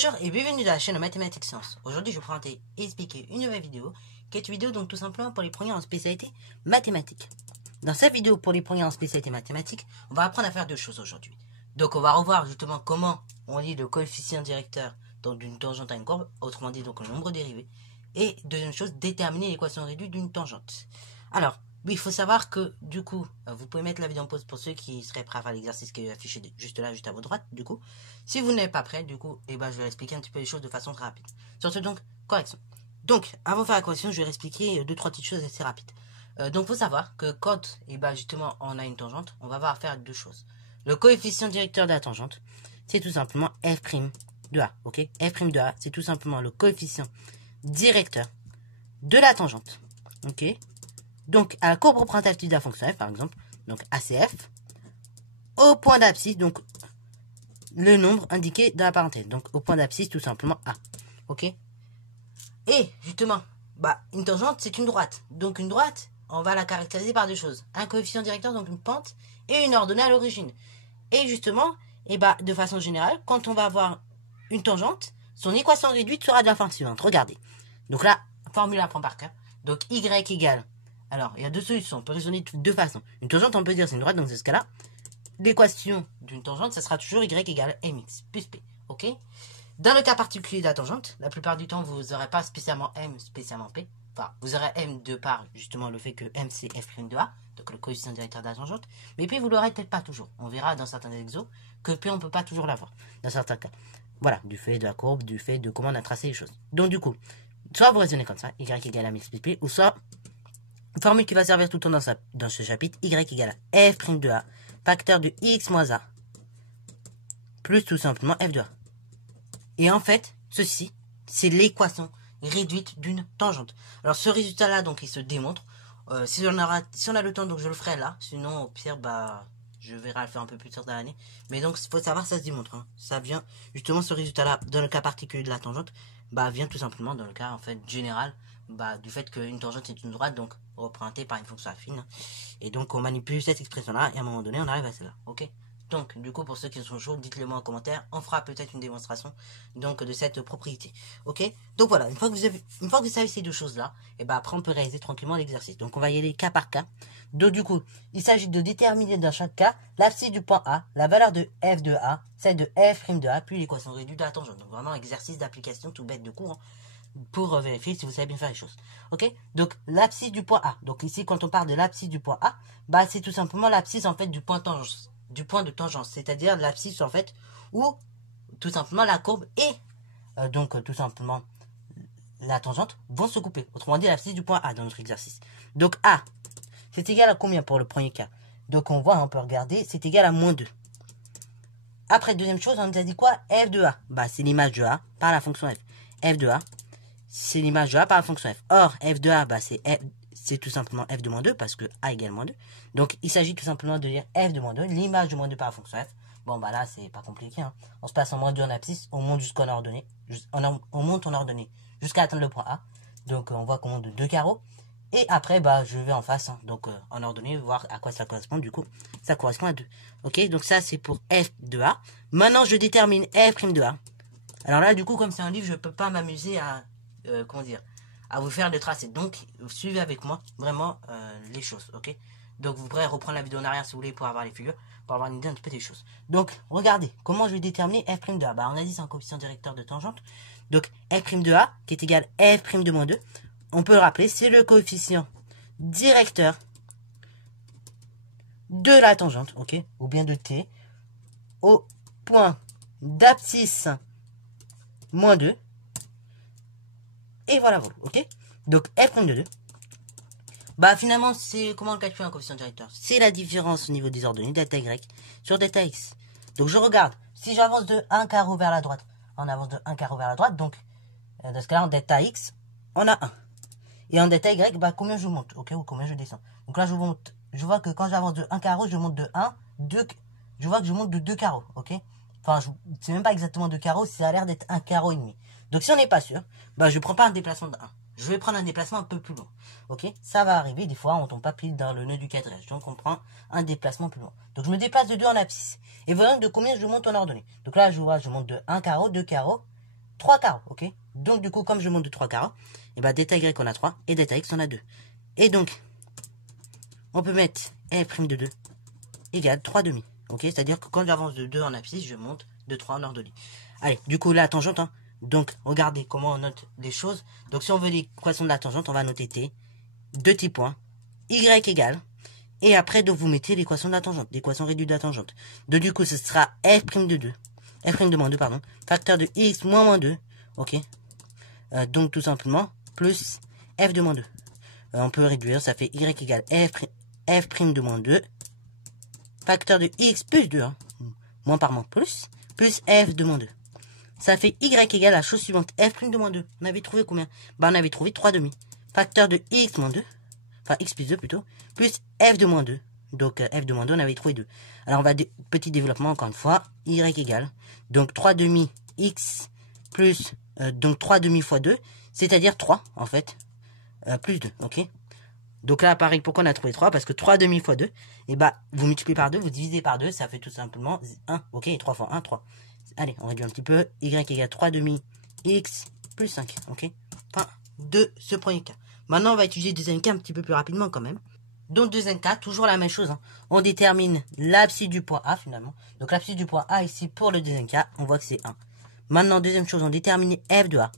Bonjour et bienvenue dans la chaîne Mathématiques Sciences. Aujourd'hui, je vais vous présenter et expliquer une nouvelle vidéo, qui est une vidéo donc tout simplement pour les premiers en spécialité mathématiques. Dans cette vidéo pour les premiers en spécialité mathématiques, on va apprendre à faire deux choses aujourd'hui. Donc on va revoir justement comment on lit le coefficient directeur donc d'une tangente à une courbe, autrement dit donc le nombre dérivé. Et deuxième chose, déterminer l'équation réduite d'une tangente. Alors, oui, il faut savoir que, du coup, vous pouvez mettre la vidéo en pause pour ceux qui seraient prêts à faire l'exercice qui est affiché juste là, juste à votre droite, du coup. Si vous n'êtes pas prêt, du coup, je vais expliquer un petit peu les choses de façon très rapide. Surtout donc, correction. Donc, avant de faire la correction, je vais expliquer deux, trois petites choses assez rapides. Donc, il faut savoir que quand, justement, on a une tangente, on va avoir à faire deux choses. Le coefficient directeur de la tangente, c'est tout simplement f' de a, ok? F' de a, c'est tout simplement le coefficient directeur de la tangente, ok? Donc, à la courbe représentative de la fonction f, par exemple, donc ACF, au point d'abscisse, donc le nombre indiqué dans la parenthèse. Donc, au point d'abscisse, tout simplement A. Ok? Et, justement, une tangente, c'est une droite. Donc, une droite, on va la caractériser par deux choses. Un coefficient directeur, donc une pente, et une ordonnée à l'origine. Et justement, de façon générale, quand on va avoir une tangente, son équation réduite sera de la forme suivante. Regardez. Donc là, formule apprend par cœur. Donc, y égale. Alors, il y a deux solutions. On peut raisonner de deux façons. Une tangente, on peut dire c'est une droite, donc c'est ce cas-là. L'équation d'une tangente, ça sera toujours y égale mx plus p. Ok? Dans le cas particulier de la tangente, la plupart du temps, vous n'aurez pas spécialement m, spécialement p. Enfin, vous aurez m de par, justement, le fait que m, c'est f' de a, donc le coefficient directeur de la tangente. Mais p, vous l'aurez peut-être pas toujours. On verra dans certains exos que p, on ne peut pas toujours l'avoir. Dans certains cas. Voilà, du fait de la courbe, du fait de comment on a tracé les choses. Donc, du coup, soit vous raisonnez comme ça, y égale à mx plus p, ou soit formule qui va servir tout le temps dans ce chapitre, y égale à f' de a, facteur de x moins a, plus tout simplement f de a. Et en fait, ceci, c'est l'équation réduite d'une tangente. Alors ce résultat-là, donc, il se démontre. Si on a le temps, donc je le ferai là. Sinon, au pire, je verrai le faire un peu plus tard dans l'année. Mais donc, il faut savoir, ça se démontre. Hein. Ça vient, justement, ce résultat-là, dans le cas particulier de la tangente, vient tout simplement dans le cas, en fait, général, du fait qu'une tangente est une droite, donc représentée par une fonction affine. Et donc, on manipule cette expression-là, et à un moment donné, on arrive à celle-là. Ok? Donc, du coup, pour ceux qui sont chauds, dites-le moi en commentaire. On fera peut-être une démonstration donc de cette propriété. Ok? Donc voilà, une fois que vous savez ces deux choses-là, après on peut réaliser tranquillement l'exercice. Donc on va y aller cas par cas. Donc du coup, il s'agit de déterminer dans chaque cas l'abscisse du point A, la valeur de f de A, celle de f' de A, puis l'équation réduite de la tangente. Donc vraiment exercice d'application tout bête de cours. Hein, pour vérifier si vous savez bien faire les choses. Ok? Donc, l'abscisse du point A. Donc ici, quand on parle de l'abscisse du point A, c'est tout simplement l'abscisse, en fait, du point de tangence. C'est-à-dire l'abscisse, en fait, où, tout simplement, la courbe et, tout simplement, la tangente vont se couper. Autrement dit, l'abscisse du point A dans notre exercice. Donc, A, c'est égal à combien pour le premier cas? Donc, on peut regarder, c'est égal à moins 2. Après, deuxième chose, on nous a dit quoi? F de A. C'est l'image de A par la fonction F. F de A, c'est l'image de A par la fonction F. Or, F de A, c'est tout simplement F de moins 2, parce que A égale moins 2. Donc, il s'agit tout simplement de dire F de moins 2, l'image de moins 2 par la fonction F. Bon, là, c'est pas compliqué. Hein. On se passe en moins 2 en abscisse, on monte jusqu'en ordonnée. On monte en ordonnée jusqu'à atteindre le point A. Donc, on voit qu'on monte de 2 carreaux. Et après, je vais en face, hein, donc en ordonnée, voir à quoi ça correspond. Du coup, ça correspond à 2. Ok, donc ça, c'est pour F de A. Maintenant, je détermine F' de A. Alors là, du coup, comme c'est un livre, je peux pas m'amuser à à vous faire le tracé. Donc, suivez avec moi vraiment les choses, ok? Donc, vous pourrez reprendre la vidéo en arrière si vous voulez pour avoir les figures, pour avoir une idée un petit peu des choses. Donc, regardez, comment je vais déterminer f' de A. On a dit c'est un coefficient directeur de tangente. Donc, f' de A, qui est égal à f' de moins 2, on peut le rappeler, c'est le coefficient directeur de la tangente, ok? Ou bien de T, au point d'abscisse moins 2. Et voilà, ok? Donc, f' de 2. Finalement, c'est comment on calcule un coefficient directeur? C'est la différence au niveau des ordonnées, delta y sur delta x. Donc, je regarde. Si j'avance de 1 carreau vers la droite, on avance de 1 carreau vers la droite. Donc, dans ce cas-là, en delta x, on a 1. Et en delta y, combien je monte? Ok? Ou combien je descends? Donc là, je monte. Je vois que quand j'avance de 1 carreau, je monte de 1, 2. Je vois que je monte de 2 carreaux, ok? Enfin, c'est même pas exactement 2 carreaux, ça a l'air d'être 1 carreau et demi. Donc, si on n'est pas sûr, je prends pas un déplacement de 1. Je vais prendre un déplacement un peu plus long. Ok? Ça va arriver, des fois, on tombe pas pile dans le nœud du quadrillage. Donc, on prend un déplacement plus long. Donc, je me déplace de 2 en abscisse. Et voyons de combien je monte en ordonnée. Donc là, je vois, je monte de 1 carreau, 2 carreaux, 3 carreaux, ok? Donc, du coup, comme je monte de 3 carreaux, et ben, delta y on a 3 et delta x on a 2. Et donc, on peut mettre f' de 2 égale 3 demi, ok? C'est-à-dire que quand j'avance de 2 en abscisse, je monte de 3 en ordonnée. Allez, du coup, la tangente, hein. Donc, regardez comment on note les choses. Donc, si on veut l'équation de la tangente, on va noter t, deux petits points, y égale, et après, donc, vous mettez l'équation de la tangente, l'équation réduite de la tangente. Donc, du coup, ce sera f' de 2, f' de moins 2, pardon, facteur de x moins 2, ok? Donc, tout simplement, plus f de moins 2. On peut réduire, ça fait y égale f' de moins 2, facteur de x plus 2, hein, moins par moins, plus f de moins 2. Ça fait y égale la chose suivante, f' de moins 2. On avait trouvé combien? Bah, on avait trouvé 3 demi. Facteur de x moins 2, enfin x plus 2 plutôt, plus f de moins 2. Donc f de moins 2, on avait trouvé 2. Alors on va, petit développement encore une fois, y égale, donc 3 demi x plus, donc 3 demi fois 2, c'est-à-dire 3 en fait, plus 2, ok? Donc là, pareil, pourquoi on a trouvé 3? Parce que 3 demi fois 2, et bah, vous multipliez par 2, vous divisez par 2, ça fait tout simplement 1, ok? Et 3 fois 1, 3. Allez, on réduit un petit peu, y égale 3 demi x plus 5, ok? Fin de ce premier cas. Maintenant, on va étudier le deuxième cas un petit peu plus rapidement quand même. Donc, deuxième cas, toujours la même chose, hein. On détermine l'abscisse du point A finalement. Donc, l'abscisse du point A ici pour le deuxième cas, on voit que c'est 1. Maintenant, deuxième chose, on détermine f de A.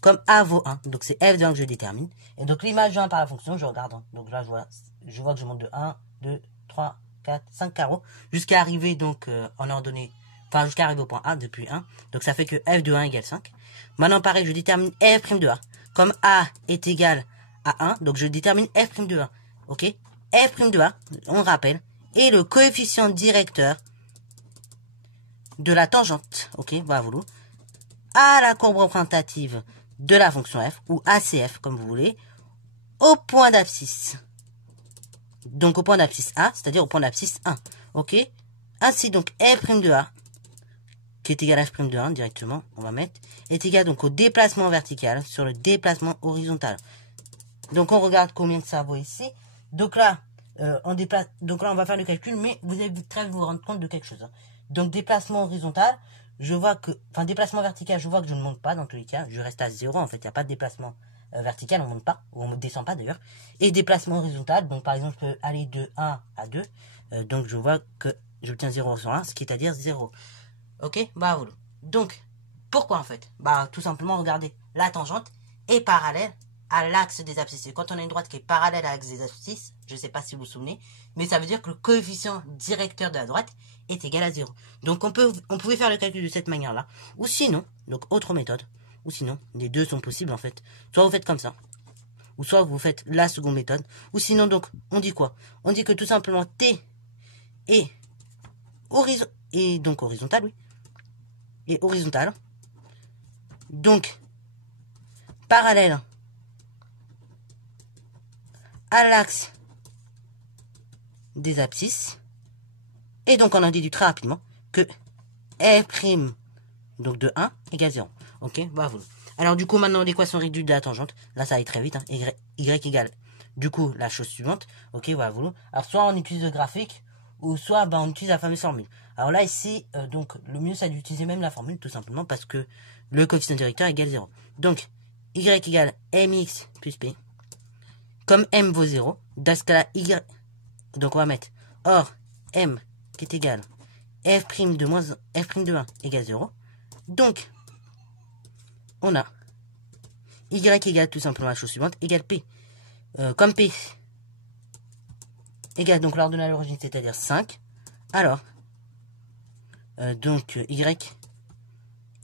Comme A vaut 1, donc c'est f de 1 que je détermine. Et donc, l'image de 1 par la fonction, je regarde, hein. Donc là, je vois que je monte de 1, 2, 3, 4, 5 carreaux, jusqu'à arriver donc en ordonnée, enfin jusqu'à arriver au point A depuis 1. Donc ça fait que f de 1 égale 5. Maintenant, pareil, je détermine f' de A. Comme A est égal à 1, donc je détermine f' de 1. Ok? F' de A, on rappelle, est le coefficient directeur de la tangente, ok, voilà, vous à la courbe représentative de la fonction f, ou ACF, comme vous voulez, au point d'abscisse. Donc au point d'abscisse A, c'est-à-dire au point d'abscisse 1. Ok? Ainsi donc f' de A, qui est égal à f' de 1 directement, on va mettre, est égal donc au déplacement vertical sur le déplacement horizontal. Donc on regarde combien ça vaut ici. Donc là, donc là on va faire le calcul, mais vous allez très vite vous rendre compte de quelque chose, hein. Donc déplacement horizontal, je vois que, enfin déplacement vertical, je vois que je ne monte pas dans tous les cas, je reste à 0 en fait, il n'y a pas de déplacement vertical, on monte pas, ou on ne descend pas d'ailleurs. Et déplacement horizontal, donc par exemple je peux aller de 1 à 2, donc je vois que j'obtiens 0 sur 1, ce qui est à dire 0. Ok, bah voilà. Donc, pourquoi en fait? Bah tout simplement, regardez, la tangente est parallèle à l'axe des abscisses. Et quand on a une droite qui est parallèle à l'axe des abscisses, je ne sais pas si vous vous souvenez, mais ça veut dire que le coefficient directeur de la droite est égal à 0. Donc on pouvait faire le calcul de cette manière-là. Ou sinon, donc autre méthode, ou sinon, les deux sont possibles en fait. Soit vous faites comme ça, ou soit vous faites la seconde méthode. Ou sinon, donc, on dit quoi? On dit que tout simplement T est donc horizontal, oui. Et horizontal. Donc, parallèle à l'axe des abscisses. Et donc, on en déduit très rapidement que f' donc de 1 égale 0. Ok, bravo. Alors, du coup, maintenant, l'équation réduite de la tangente. Là, ça va très vite, hein. Y égale, du coup, la chose suivante. Ok, voilà, vous. Alors, soit on utilise le graphique, ou soit on utilise la fameuse formule. Alors là, ici, donc, le mieux, c'est d'utiliser même la formule, tout simplement, parce que le coefficient directeur égale 0. Donc, y égale mx plus p. Comme m vaut 0, dans ce cas-là, y, donc on va mettre, or, m qui est égal f' de 1 égale 0. Donc, on a y égale tout simplement la chose suivante, égale p. Comme p égale donc l'ordonnée à l'origine, c'est-à-dire 5, alors, donc y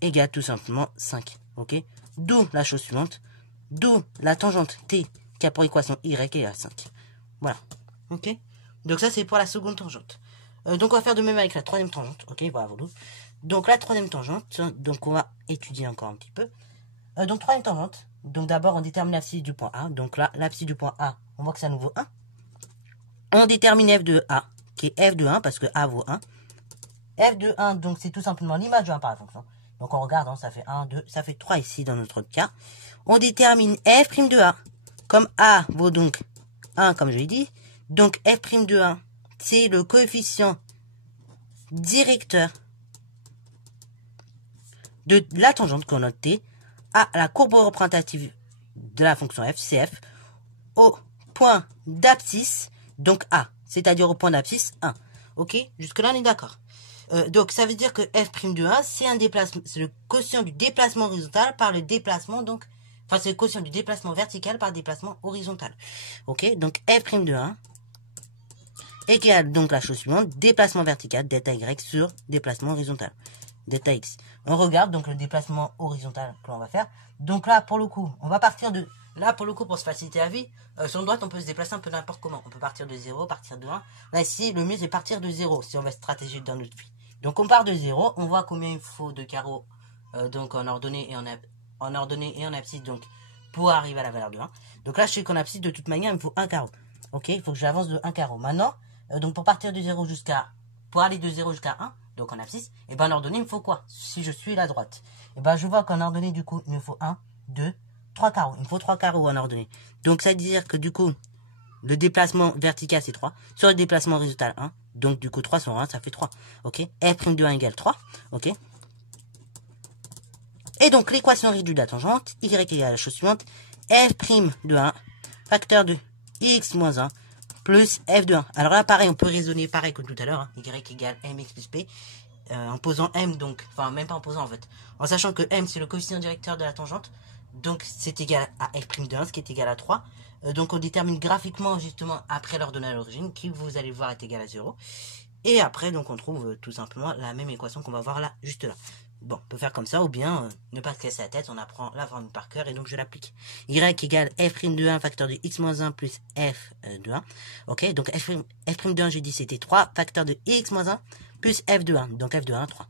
égale tout simplement 5. Ok? D'où la chose suivante, d'où la tangente t qui a pour équation y égale 5. Voilà. Ok? Donc ça, c'est pour la seconde tangente. Donc on va faire de même avec la troisième tangente. Ok, voilà, voilà. Donc la troisième tangente, donc on va étudier encore un petit peu. Donc troisième tangente, donc d'abord on détermine l'abscisse du point A. Donc là, l'abscisse du point A, on voit que ça nous vaut 1. On détermine f de A, qui est f de 1, parce que A vaut 1. F de 1, donc c'est tout simplement l'image de 1 par la fonction. Donc on regarde, hein, ça fait 1, 2, ça fait 3 ici dans notre cas. On détermine f' de A, comme A vaut donc 1, comme je l'ai dit. Donc f' de 1, c'est le coefficient directeur de la tangente qu'on note t à la courbe représentative de la fonction f, cf, au point d'abscisse, donc A, c'est-à-dire au point d'abscisse 1. Ok, jusque-là, on est d'accord. Donc, ça veut dire que f' de 1, c'est un déplacement, c'est le quotient du déplacement horizontal par le déplacement, donc, enfin, c'est le quotient du déplacement vertical par le déplacement horizontal. Ok, donc f' de 1 égale donc la chose suivante, déplacement vertical, delta y sur déplacement horizontal, delta x. On regarde donc le déplacement horizontal que l'on va faire. Donc là, pour le coup, on va partir de... Là, pour le coup, pour se faciliter la vie, sur droite, on peut se déplacer un peu n'importe comment. On peut partir de 0, partir de 1. Là, ici, le mieux, c'est partir de 0, si on va stratégier dans notre vie. Donc, on part de 0. On voit combien il faut de carreaux, donc en ordonnée et en abscisse, donc, pour arriver à la valeur de 1. Donc là, je sais qu'en abscisse, de toute manière, il me faut un carreau. Ok, il faut que j'avance de 1 carreau. Maintenant, donc, pour partir de 0 jusqu'à... Pour aller de 0 jusqu'à 1, donc en abscisse, et ben en ordonnée, il me faut quoi? Si je suis la droite. Et ben je vois qu'en ordonnée, du coup, il me faut 1, 2, 3 carreaux. Il me faut 3 carreaux en ordonnée. Donc ça veut dire que du coup, le déplacement vertical, c'est 3. Sur le déplacement horizontal, 1. Donc du coup, 3 sur 1, ça fait 3. Ok. F' de 1 égale 3. Ok. Et donc l'équation réduite de la tangente, y égale la chose suivante. F' de 1, facteur de x moins 1, plus f de 1. Alors là, pareil, on peut raisonner pareil que tout à l'heure. Hein. Y égale mx plus p. En posant m, donc, enfin, même pas en posant en fait. En sachant que m, c'est le coefficient directeur de la tangente. Donc, c'est égal à f' de 1, ce qui est égal à 3. Donc, on détermine graphiquement, justement, après l'ordonnée à l'origine, qui vous allez voir est égal à 0. Et après, donc, on trouve tout simplement la même équation qu'on va voir là, juste là. Bon, on peut faire comme ça, ou bien ne pas se casser la tête, on apprend la formule par cœur et donc je l'applique. Y égale f' de 1 facteur de x moins 1 plus f de 1. Ok, donc f' de 1, j'ai dit c'était 3 facteur de x moins 1 plus f de 1. Donc f de 1, 3.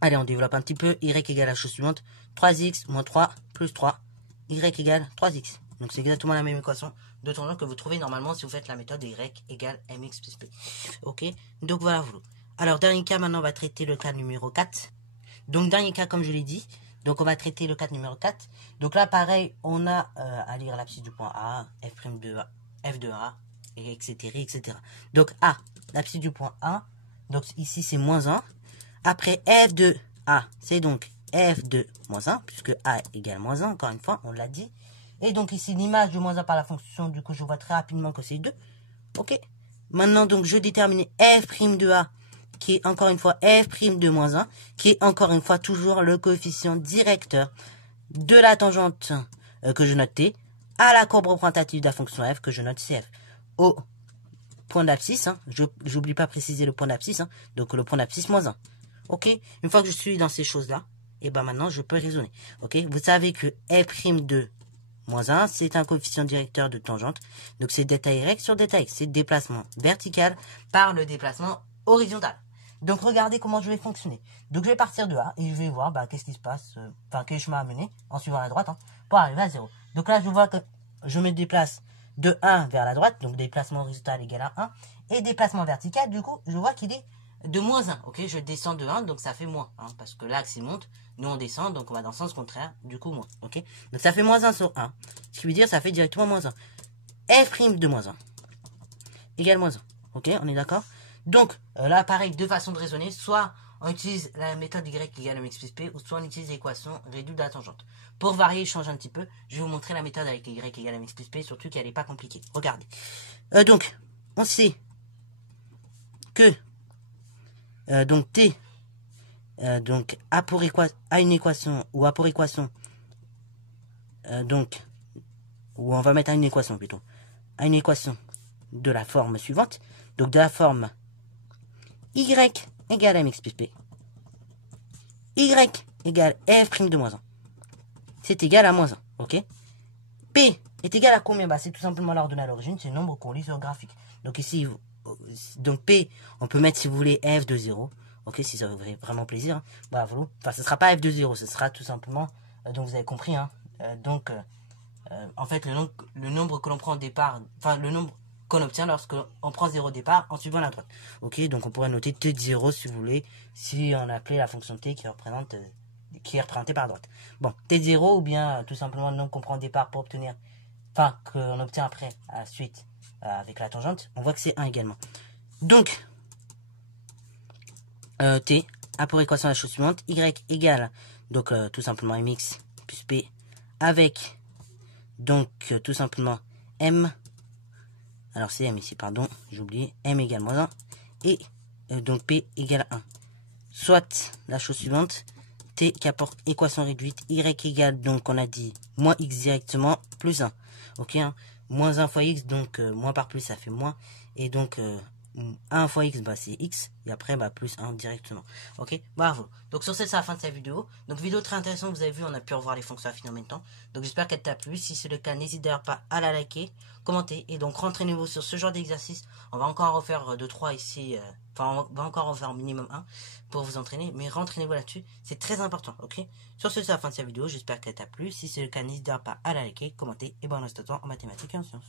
Allez, on développe un petit peu. Y égale la chose suivante. 3x moins 3 plus 3. Y égale 3x. Donc c'est exactement la même équation de tangente que vous trouvez normalement si vous faites la méthode y égale mx plus p. Ok, donc voilà vous. Alors dernier cas, maintenant on va traiter le cas numéro 4. Donc, dernier cas, comme je l'ai dit. Donc, on va traiter le cas numéro 4. Donc là, pareil, on a à lire l'abscisse du point A, f' de A, f de A, et etc., etc. Donc, A, l'abscisse du point A. Donc, ici, c'est moins 1. Après, f de A, c'est donc f de moins 1, puisque A égale moins 1, encore une fois, on l'a dit. Et donc, ici, l'image de moins 1 par la fonction, du coup, je vois très rapidement que c'est 2. Ok. Maintenant, donc, je détermine f' de A, qui est encore une fois f' de moins 1, qui est encore une fois toujours le coefficient directeur de la tangente que je note t, à la courbe représentative de la fonction f que je note cf. Au point d'abscisse, hein, j'oublie pas préciser le point d'abscisse, hein, donc le point d'abscisse moins 1. Ok, une fois que je suis dans ces choses-là, et ben maintenant je peux raisonner. Ok, vous savez que f' de moins 1, c'est un coefficient directeur de tangente, donc c'est delta y sur delta x, c'est le déplacement vertical par le déplacement horizontal. Donc, regardez comment je vais fonctionner. Donc, je vais partir de A et je vais voir qu'est-ce qui se passe, quel chemin à mener en suivant la droite pour arriver à 0. Donc là, je vois que je me déplace de 1 vers la droite, donc déplacement horizontal égal à 1, et déplacement vertical, du coup, je vois qu'il est de moins 1. Ok, je descends de 1, donc ça fait moins, parce que l'axe il monte, nous on descend, donc on va dans le sens contraire, du coup moins. Ok, donc ça fait moins 1 sur 1, ce qui veut dire ça fait directement moins 1. F' de moins 1 égale moins 1. Ok, on est d'accord? Donc, là, pareil, deux façons de raisonner. Soit on utilise la méthode y égale mx plus p, ou soit on utilise l'équation réduite de la tangente. Pour varier, je change un petit peu. Je vais vous montrer la méthode avec y égale mx plus p, surtout qu'elle n'est pas compliquée. Regardez. Donc, on sait que donc t donc a une équation, ou a pour équation, donc, ou on va mettre à une équation plutôt, à une équation de la forme suivante. Donc, de la forme y égale mx plus p. Y égale f' de moins 1. C'est égal à moins 1. Ok. P est égal à combien? C'est tout simplement l'ordonnée à l'origine. C'est le nombre qu'on lit sur le graphique. Donc ici, donc P, on peut mettre si vous voulez f de 0. Ok, si ça vous fait vraiment plaisir. Voilà, enfin, ce ne sera pas f de 0. Ce sera tout simplement, donc vous avez compris. En fait, le nombre que l'on prend au départ, enfin le nombre qu'on obtient lorsqu'on prend 0 au départ en suivant la droite. Ok, donc on pourrait noter t de 0 si vous voulez, si on appelait la fonction t qui est représentée par droite. Bon, t de 0 ou bien tout simplement le nombre qu'on prend au départ pour obtenir, enfin qu'on obtient après à la suite avec la tangente, on voit que c'est 1 également. Donc, t a pour équation la chose suivante. Y égale, donc tout simplement mx plus p avec, donc tout simplement m. Alors c'est m ici, pardon, j'ai oublié. M égale moins 1. Et donc p égale 1. Soit la chose suivante. T qui apporte équation réduite. Y égale, donc on a dit moins x directement plus 1. Ok, hein. Moins 1 fois x, donc moins par plus ça fait moins. Et donc 1 fois x, bah, c'est x. Et après, bah, plus 1 directement. Ok, bravo. Donc sur ce, c'est la fin de cette vidéo. Donc vidéo très intéressante, vous avez vu, on a pu revoir les fonctions affines en même temps. Donc j'espère qu'elle t'a plu. Si c'est le cas, n'hésite d'ailleurs pas à la liker, commenter. Et donc rentraînez-vous sur ce genre d'exercice. On va encore en refaire 2-3 ici. Enfin, on va encore en faire au minimum 1 pour vous entraîner. Mais rentraînez-vous là-dessus. C'est très important, ok. Sur ce, c'est la fin de cette vidéo. J'espère qu'elle t'a plu. Si c'est le cas, n'hésite d'ailleurs pas à la liker, commenter. Et bon, on reste en mathématiques et en sciences.